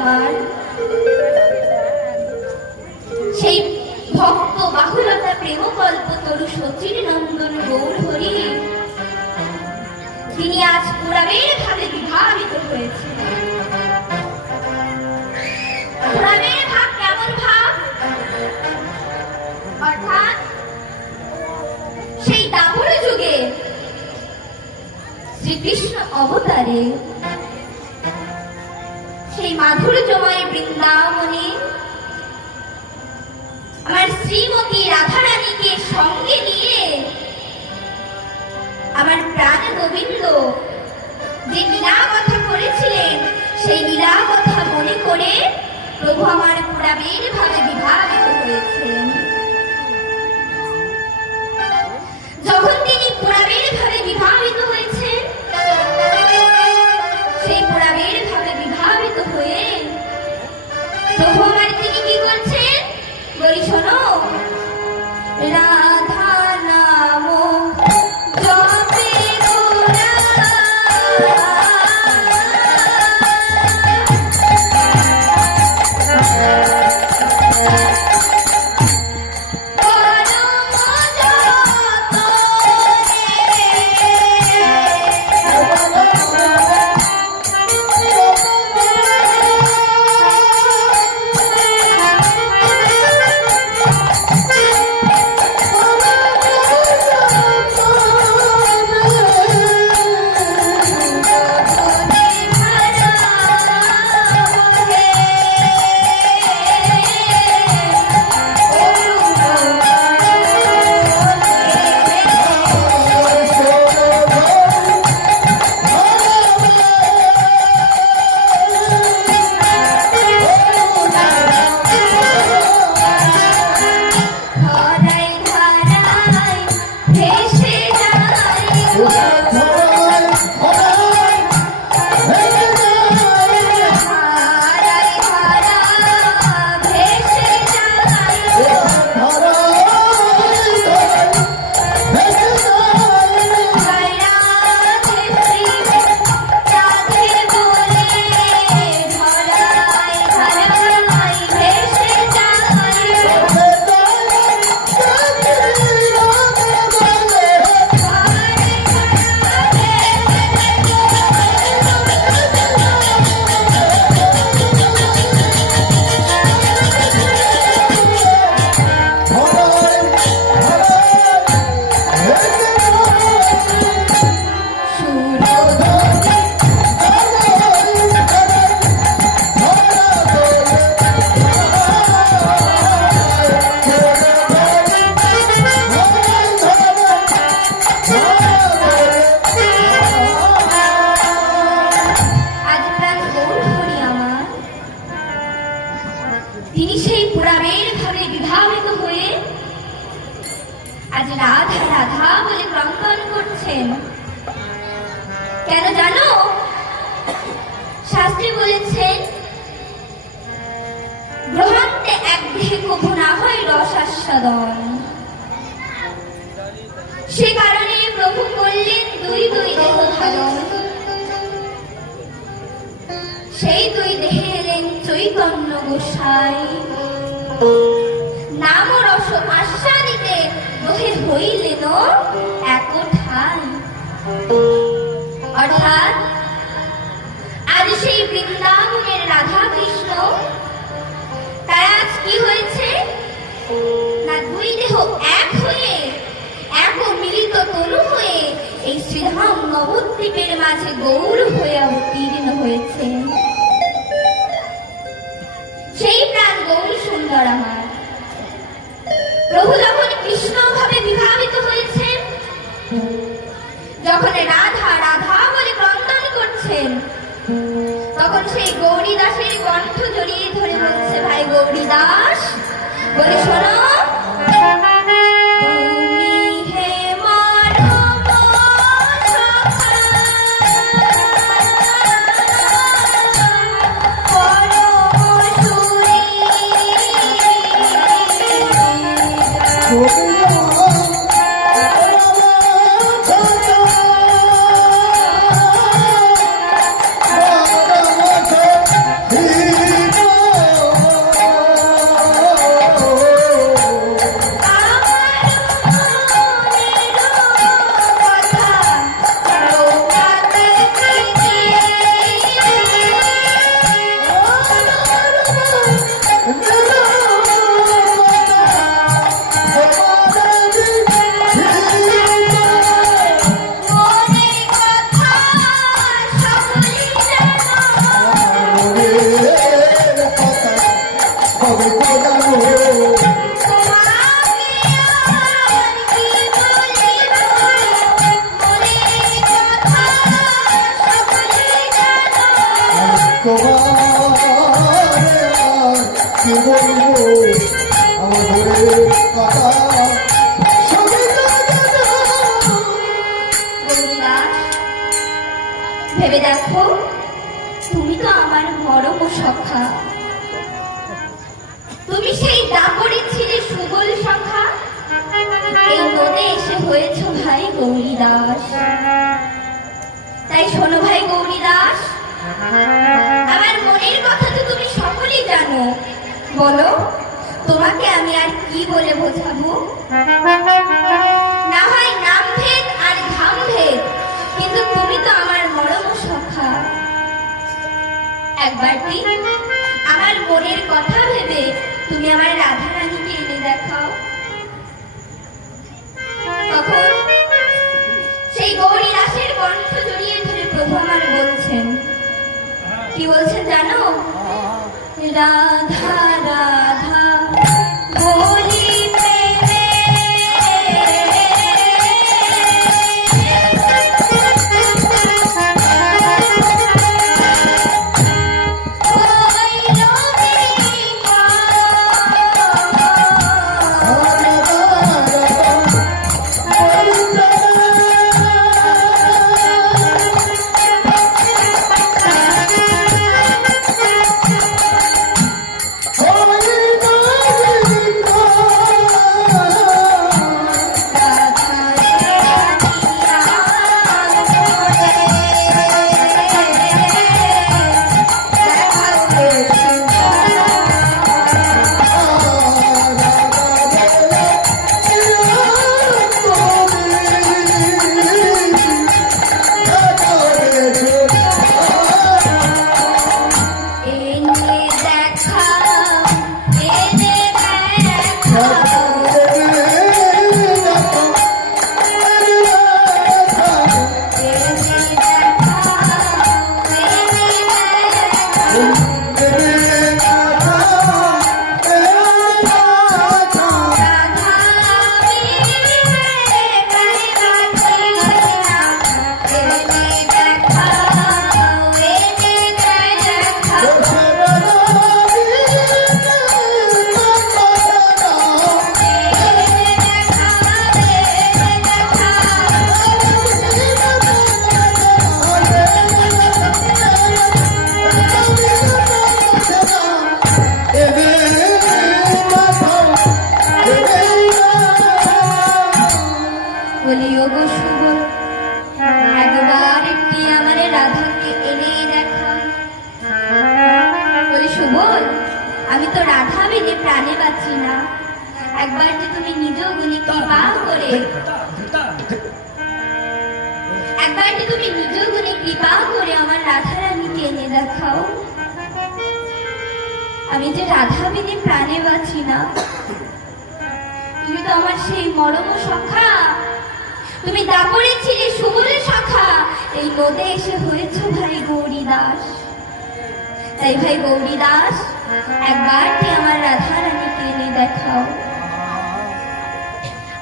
আমার, সেই ভক্ত বাহুলতা প্রেম কল্প তরু সচির নন্দন গৌর হরি, তিনি আজ পুরাণের ভাবে বিভাবিত হয়েছে। পুরাণের ভাব কেমন ভাব? অর্থাৎ সেই দাপর যুগে শ্রীকৃষ্ণ অবতারে সেই মাধুর্যময় বৃন্দাবনে আমার শ্রীমতী রাধারানীকে সঙ্গে নিয়ে আমার প্রাণ গোবিন্দ যে লীলা কথা করেছিলেন, সেই লীলা কথা মনে করে প্রভু আমার পুরাণের ভাবে বিভাবিত হয়েছেন। যখন তিনি পুরাণের ভাবে বিভাবিত হয়েছেন, সেই পুরাণের ভাবে বিভাবিত হয়ে প্রভু আমার তিনি কি করছেন বলি শোনো, রাধা নাম জপে গোরা, তিনি সেই পুরাণের ভাবে বিভাবিত হয়ে আজ রাধা রাধা বলে ক্রন্দন করছেন। কেন জানো? শাস্ত্রী বলেছেন, গ্রহান্তে এক দেহে কভু না হয় রসাস্বাদন। সে কারণে প্রভু করলেন দুই দুই দেহ ধারণ। সেই দুই দেহে এলেন চৈতন্য গোসাই, নাম রস আস্বাদিতে দোহে হইলেন এক ঠাই। অর্থাৎ আজ সেই বৃন্দাবনের রাধা কৃষ্ণ তারা আজ কি হয়েছে না, দুই দেহ এক হয়ে এক মিলিত তনু হয়ে এই শ্রীধাম নবদ্বীপের মাঝে গৌর হয়ে অবতীর্ণ হয়েছে। সেই প্রাণ গৌর সুন্দর আমার প্রভু যখন কৃষ্ণ ভাবে বিভাবিত হয়েছেন, যখন রাধা রাধা বলে ক্রন্দন করছেন, তখন সেই গৌরী দাসের কণ্ঠ জড়িয়ে ধরে বলছে, ভাই গৌরী দাস বলে শোনো, Hey! কি বলবো আমার মনের কথা গৌরীদাস, ভেবে দেখো তুমি তো আমার মরম সখা, তুমি সেই দাপরে ছিলে সুবল সখা, এই নদে এসে হয়েছ ভাই গৌরীদাস। তাই শোনো ভাই গৌরীদাস, আমার মনের কথা তো তুমি সকলেই জানো, বলো তোমাকে আমি আর কি বলে বোঝাবো? না হয় নাম ভেদ আর ধাম ভেদ, কিন্তু তুমি তো আমার মরম সখা। একবারটি আমার মনের কথা ভেবে তুমি আমার রাধা রানীকে এনে দেখাও। তখন সেই গৌরী দাসের কণ্ঠ জড়িয়ে ধরে প্রভু আমার বলছেন, কি বলছেন জানো? রাধা রাধা বলিতে বলি, ওগো শুভ, একবার একটি আমার রাধাকে এনে দেখা। বলি, সুবল, আমি তো রাধা বিনে প্রাণে বাঁচি না, একবার যে তুমি নিজ গুণে কৃপা করে, একবার যে তুমি নিজ গুণে কৃপা করে আমার রাধা রানীকে এনে দেখাও। আমি যে রাধা বিনে প্রাণে বাঁচি না, তুমি তো আমার সেই মরম সখা, তুমি দাপরে ছিলে সুবলে সখা, এই নদে এসে হয়েছ ভাই গৌরী দাস। তাই ভাই গৌরী দাস, একবার আমার রাধা রানীকে এনে দেখাও।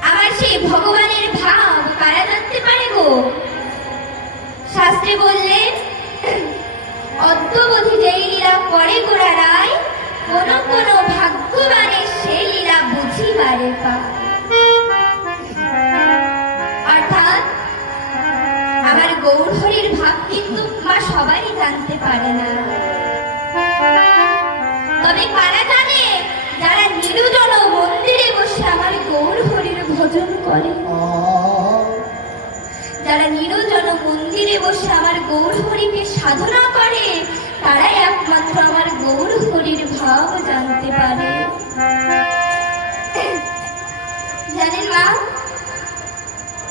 আমার সেই ভগবানের ভাব কারা জানতে পারে গো? শাস্ত্রে বললেন, অদ্যবধি যেই লীলা করে গোরা রায়, কোন কোন ভাগ্যবানের সেই লীলা বুঝিবারে পায়। অর্থাৎ আমার গৌরহরির ভাব কিন্তু মা সবাই জানতে পারে না, তবে কারা জানে? যারা নিরুজন মন্দিরে বসে আমার গৌরহরির ভজন করে, যারা নিরুজন মন্দিরে বসে আমার গৌরহরিকে সাধনা করে, তারাই একমাত্র আমার গৌরহরির ভাব জানতে পারে। জানেন মা,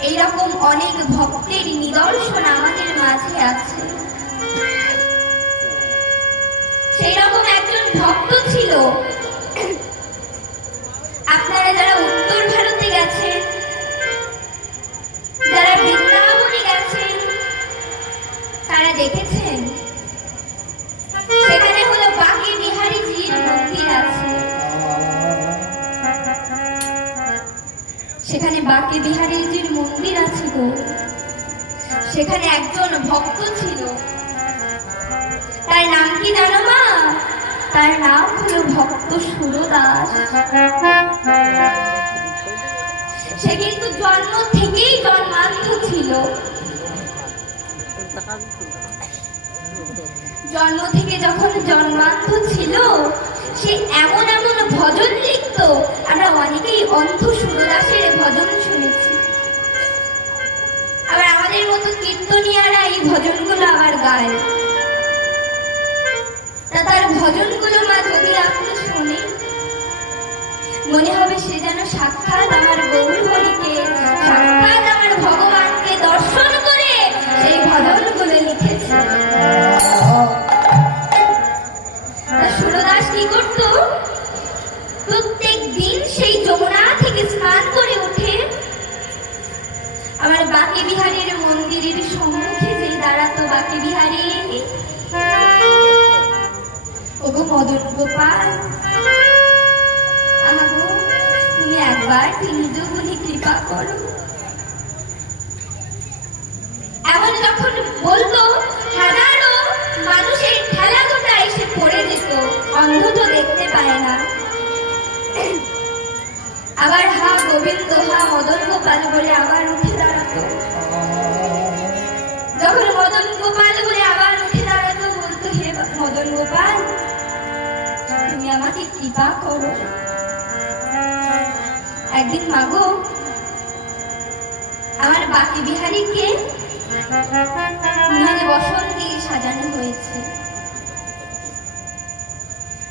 এইরকম অনেক ভক্তের নিদর্শন আমাদের মাঝে আছে। সেই রকম একজন ভক্ত ছিল, আপনারা যারা উত্তর ভারতে গেছেন, যারা বৃন্দাবনে গেছেন, তারা দেখেছেন সেখানে হলো বাঁকে বিহারীজির মন্দির আছে। সেখানে বাঁকে বিহারীজির মন্দির আছে গো। সেখানে একজন ভক্ত ছিল, তার নাম কি কি জানো মা? তার নাম হলো ভক্ত সুরদাস। সে কিন্তু জন্ম থেকেই জন্মান্ধ ছিল। জন্ম থেকে যখন জন্মান্ধ ছিল, সে এমন এমন ভজন লিখত, আমরা অনেকেই অন্ধ সুরদাসের ভজন শুনেছি। আবার আমাদের মতো কীর্তনিয়ারা এই ভজনগুলো আবার গায়। তা তার ভজনগুলো মা যদি আপনি শোনেন, মনে হবে সে যেন সাক্ষাৎ আমার গৌরহরিকে, সাক্ষাৎ আমার ভগবানকে দর্শন করে সেই ভজনগুলো লিখেছে। সুরদাস কি করত? প্রত্যেক দিন সেই যমুনা থেকে স্নান করে উঠে আমার বাঁকে বিহারীর মন্দিরের সম্মুখে যে দাঁড়াতো, বাঁকে বিহারী, ওগো মদন গোপাল, আমাগো তুমি একবার নিজ গুণে কৃপা করো। এমন যখন বলতো, হাজারো মানুষের ঠেলা গোটা এসে পড়ে যেত, অন্ধ তো দেখতে পায় না। আবার হা গোবিন্দ, হা মদন গোপাল বলে আবার উঠে দাঁড়াতো। যখন মদন গোপাল বলে আবার উঠে দাঁড়াতো, বলতো, হে মদন গোপাল, তুমি আমাকে কৃপা করো। একদিন মাগো, আমার বাঁকে বিহারীকে নীল বসন দিয়ে সাজানো হয়েছে।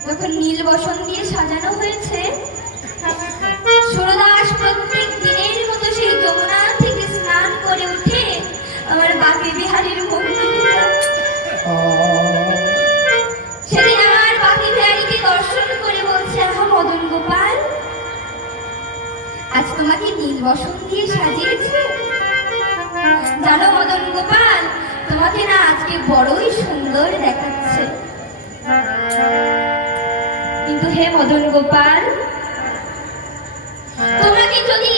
যখন নীল বসন দিয়ে সাজানো হয়েছে, সুরদাস প্রত্যেক দিনের মতো সেই যমুনা থেকে স্নান করে উঠে আমার বাঁকে বিহারীর মন্দিরে যায়। সেদিন আমার বাঁকে বিহারীকে দর্শন করে বলছে, আহা মদন গোপাল, আজ তোমাকে নীল বসন দিয়ে সাজিয়েছে। জানো মদন গোপাল, তোমাকে না আজকে বড়ই সুন্দর দেখাচ্ছে। কিন্তু হে মদন গোপাল, তোমাকে যদি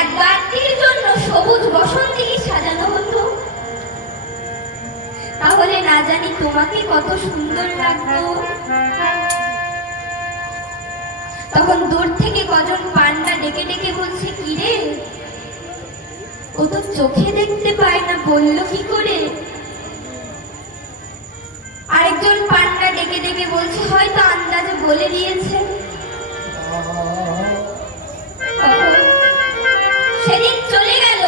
একবারটির জন্য সবুজ বসন দিয়ে সাজানো হতো, তাহলে না জানি তোমাকে কত সুন্দর লাগতো। তখন দূর থেকে কজন পান্ডা ডেকে ডেকে বলছে, কি রে, ও তো চোখে দেখতে পায় না, বললো কি করে? আরেকজন পান্ডা ডেকে ডেকে বলছে, হয়তো আন্দাজে বলে দিয়েছে। সেদিন চলে গেল।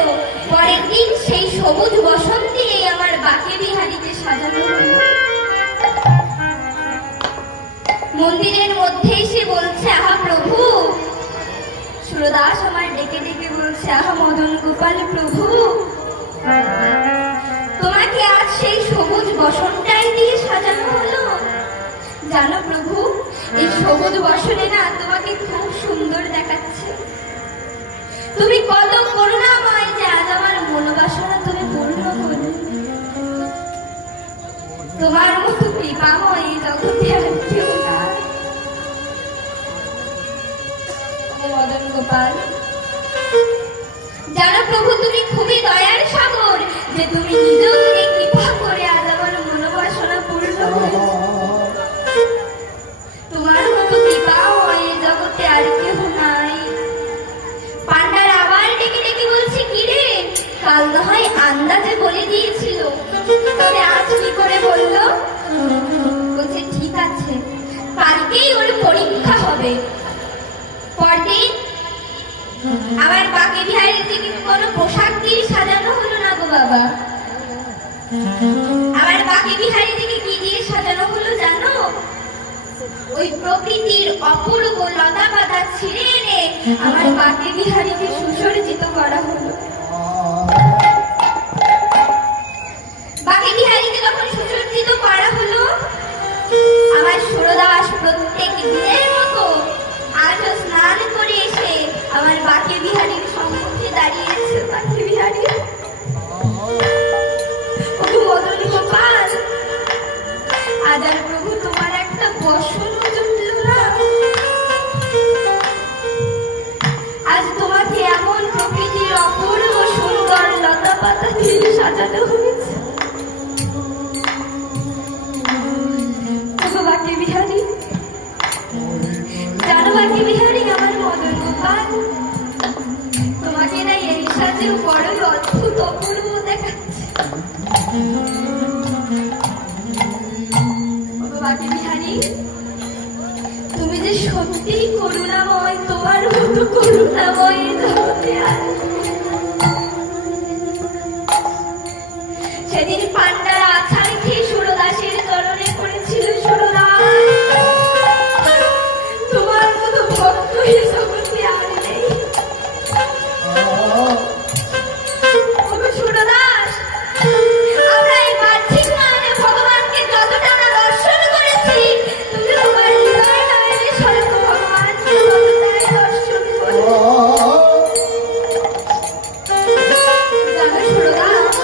পরের দিন সেই সবুজ বসন দিয়ে আমার বাঁকে বিহারীকে সাজানো হলো। মন্দিরের মধ্যে এসে বলছে, আহা প্রভু, সুরদাস আমার ডেকে ডেকে বলছে, আহা মদন গোপাল প্রভু, তোমাকে আজ সেই সবুজ বসনটাই দিয়ে সাজানো হলো। জানো প্রভু, এই সবুজ বসনে না তোমাকে খুব সুন্দর দেখাচ্ছে। তুমি কত করুণাময় যে আজ আমার মনোবাসনা তুমি পূর্ণ করলে। তোমার মতো কৃপাময় এই জগতে আর কেউ না। মদন গোপাল, জানো প্রভু, তুমি খুবই দয়ার সাগর যে তুমি নিজ গুণে কৃপা করে আজ আমার মনোবাসনা পূর্ণ করেছো। তোমার মতো কৃপাময় এই জগতে আর কেউ নাই। পান্ডার আবার ডেকে ডেকে বলছে, কি রে, কাল না হয় আন্দাজে বলে দিয়েছিল, তবে আজ কি করে বললো? বলছে, ঠিক আছে, কালকেই ওর পরীক্ষা হবে। পরদিন আমার বাঁকে বিহারীকে কোনো পোশাক দিয়ে সাজানো হলো না গো বাবা। আমার বাঁকে বিহারীকে কি দিয়ে সাজানো হলো জানো? ওই প্রকৃতির অপূর্ব লতা পাতা ছিঁড়ে এনে আমার বাঁকে বিহারীকে সুসজ্জিত করা হলো। বাঁকে বিহারীকে যখন সুসজ্জিত করা হলো, আমার সুরদাস প্রত্যেক দিনের মতো আজও স্নান করে এসে আমার বাঁকে বিহারীর সম্মুখে দাঁড়িয়েছে। বাঁকে বিহারী, মদন গোপাল, আজ আর প্রভু তোমার একটা বসন জুটল না। আজ তোমাকে এমন প্রকৃতির অপূর্ব সুন্দর লতা পাতা দিয়ে সাজানো হয়েছে। বাকি বিহারী, তুমি যে সত্যিই করুণাময়, তোমার মতো করুণাময় এই জগতে আর নেই। সেদিন পান্ডারা আছাড় খেয়ে সুরদাসের চরণে পড়েছিল, সুরদাস তোমার মতো ভক্ত এই জগতে আর নেই। ওগো সুরদাস, আমরা এই বাহ্যিক নয়নে ভগবানকে যতটা না দর্শন করেছি, তুমি তোমার হৃদয় নয়নে স্বয়ং ভগবানকে ততটাই দর্শন করেছো। জানো সুরদাস,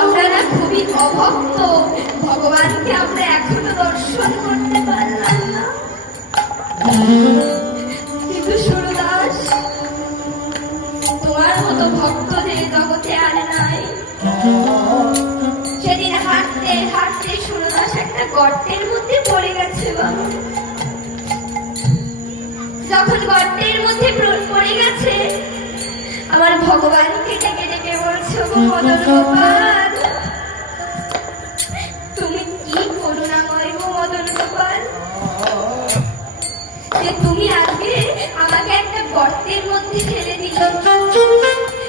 আমরা না খুবই অভক্ত, ভগবানকে আমরা এখনো দর্শন করতে পারলাম না। কিন্তু সুরদাস, তোমার মতো ভক্ত যে জগতে আর নাই। সেদিন হাঁটতে হাঁটতে সুরদাস একটা গর্তের মধ্যে পড়ে গেছে বাবা। যখন গর্তের মধ্যে পড়ে গেছে, আমার ভগবানকে ডেকে ডেকে বলছে, ওগো মদন গোপাল, তুমি কি করুণাময় গো মদন গোপাল, যে তুমি আজকে আমাকে একটা গর্তের মধ্যে ফেলে দিল।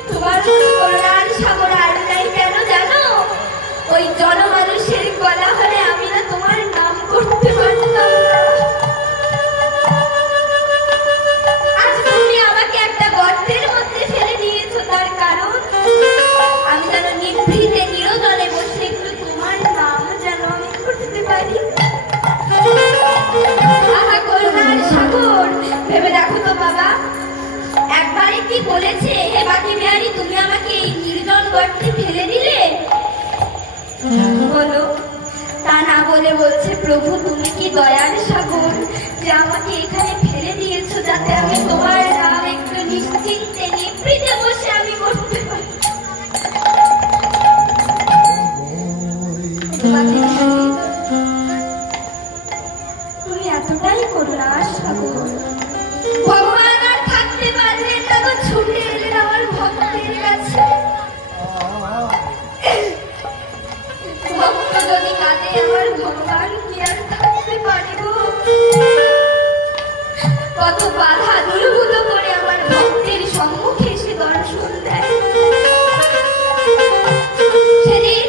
তোমার করুণার সাগর আর নাই কেন জানো? ওই জনমানুষের গলা হলে আমি না তোমার নাম করতে পারতাম না। আজ তুমি আমাকে একটা গর্তের মধ্যে ফেলে দিয়েছো, তার কারণ আমি যেন নিভৃতে নিরজনে বসে একটু তোমার নাম যেন আমি করতে পারি। আহা করুণার সাগর, ভেবে দেখো তো বাবা, একবারে কি বলেছে, হে বাকি বিহারী তুমি আমাকে এই নির্জন গর্তে ফেলে দিলে? বলো। তা না বলে বলছে, প্রভু তুমি কি দয়ার সাগর, যে আমাকে এখানে ফেলে দিয়েছো যাতে আমি তোমার নাম একটু নিশ্চিন্তে নিভৃতে বসে আমি করতে পারি। বাকি বিহারী, তুমি এতটাই করুণার সাগর, ভগবান আর থাকতে পারলেন না, তো ছুটে এলেন আমার ভক্তের কাছে। ভক্ত যদি কাঁদে, আমার ভগবান কি আর থাকতে পারিব? কত বাধা দুর্ভূত করে আমার ভক্তের সম্মুখে এসে দর্শন দেয়। সেদিন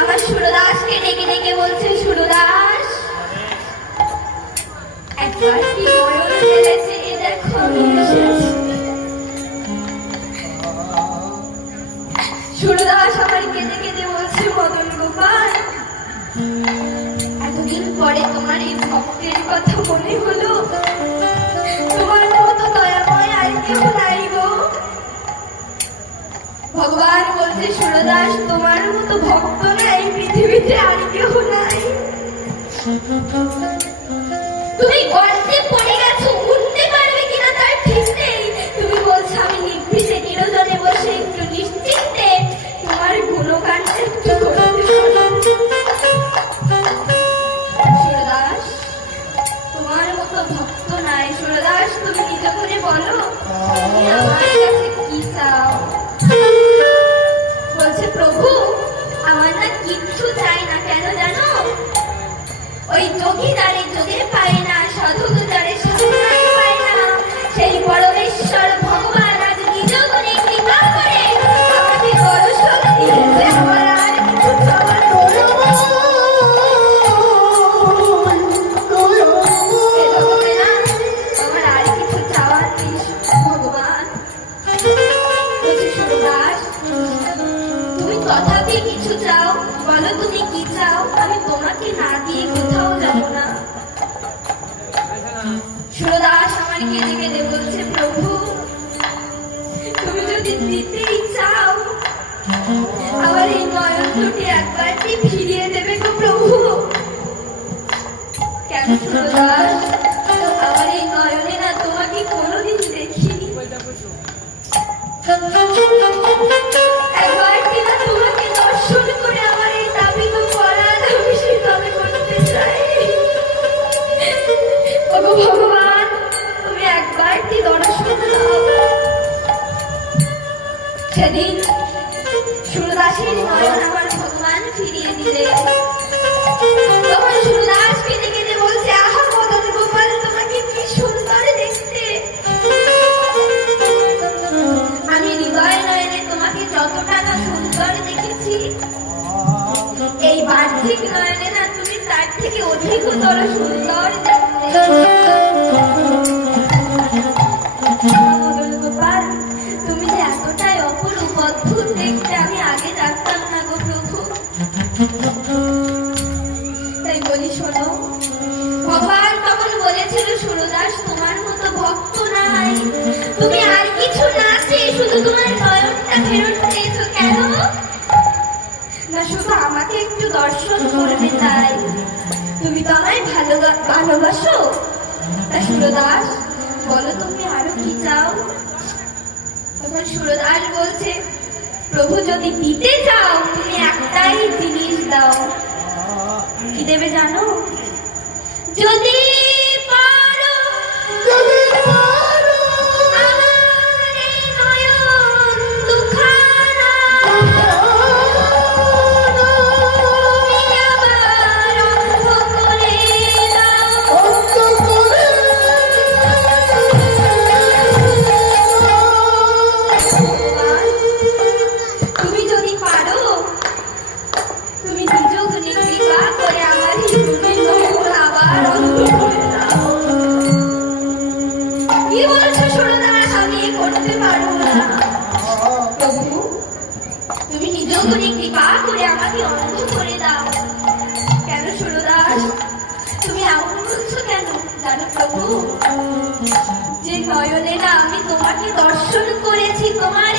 আমার সুরদাসকে ডেকে ডেকে বলছে, সুরদাস একবার কি নয়ন ফেলেছে, দেখো আমি এসেছি। সুরদাস আমার কেঁদে কেঁদে বলছে, মদন গোপাল, এতদিন পরে তোমার এই ভক্তের কথা মনে হলো, তোমার মতো দয়াময় আর কেউ নাই গো। ভগবান বলছে, সুরদাস তোমার মতো ভক্ত নাই পৃথিবীতে আর কেউ নাই। তুমি গর্তে পড়ে গেছো, উঠতে পারবে কিনা তার ঠিক নেই। তুমি বলছো আমি নিভৃতে নিরজনে বসে একটু নিশ্চিন্তে তোমার গুণগান একটু করতে পারি। সুরদাস তোমার মতো ভক্ত নাই। সুরদাস তুমি নিজ করে বলো, তুমি আমার কাছে কি চাও? বলছে, প্রভু আমার না কিচ্ছু চাই না, কেন জানো? ওই যোগী যারে যোগে পায় না, সাধু যারে সাধনায় পায় না, সেই পরমেশ্বর ভগবান আজ নিজ গুণে কৃপা করে আমাকে দর্শন দিয়েছে। আমার আর কিছু চাওয়ার নেই। এ জগতে না আমার আর কিছু চাওয়ার নেই ভগবান। বলছে, সুরদাস তুমি তথাপি কিছু চাও, বলো তুমি কি চাও, আমি তোমাকে না দিয়ে কোথাও যাব না। সুরদাস আমার কেঁদে কেঁদে বলছে, প্রভু তুমি যদি দিতেই চাও, আমার এই নয়ন দুটি একবারটি ফিরিয়ে দেবে গো প্রভু। কেন সুরদাস, আমার এই নয়নে না তোমাকে কোনোদিন দেখিনি। একবার কিনা তোমাকে দর্শন করে আমার এই দাবি তো করার আমি সেভাবে করতে চাই। ওগো ভগবান তুমি একবার কি দর্শন দাও। সেদিন সুরদাসের নয়ন আমার ভগবান ফিরিয়ে দিলে। বহুতর সুন্দর দেখতে। মদন গোপাল, তুমি যে এতটাই অপরূপ অদ্ভুত দেখতে আমি আগে জানতাম না গো প্রভু। তাই বলি শোনো, ভগবান তখন বলেছিল সুরদাস তোমার মতো ভক্ত নাই, তুমি আর কিছু না চেয়ে শুধু তোমার নয়নটা ফেরত চেয়েছো কেন? না শুধু আমাকে একটু দর্শন করবে তাই। তুমি তো আমায় ভালোবাসো। তা সুরদাস বলো তুমি আরো কি চাও? তখন সুরদাস বলছে, প্রভু যদি দিতে চাও তুমি একটাই জিনিস দাও। কি দেবে জানো? যদি পারো আমার এই নয়ন দুখানা তুমি আবার অন্ধ করে দাও। তুমি যদি পারো, তুমি নিজগুণে কৃপা করে আমার এই দুই নয়ন আবার অন্ধ করে দাও। কি বলছো সুরদাস, আমি এ করতে পারবো না। প্রভু, তুমি নিজগুণে কৃপা করে আমাকে অন্ধ করে দাও। কেন সুরদাস, তুমি এমন বলছো কেন জানো প্রভু? যে নয়নে না আমি তোমাকে দর্শন করেছি, তোমার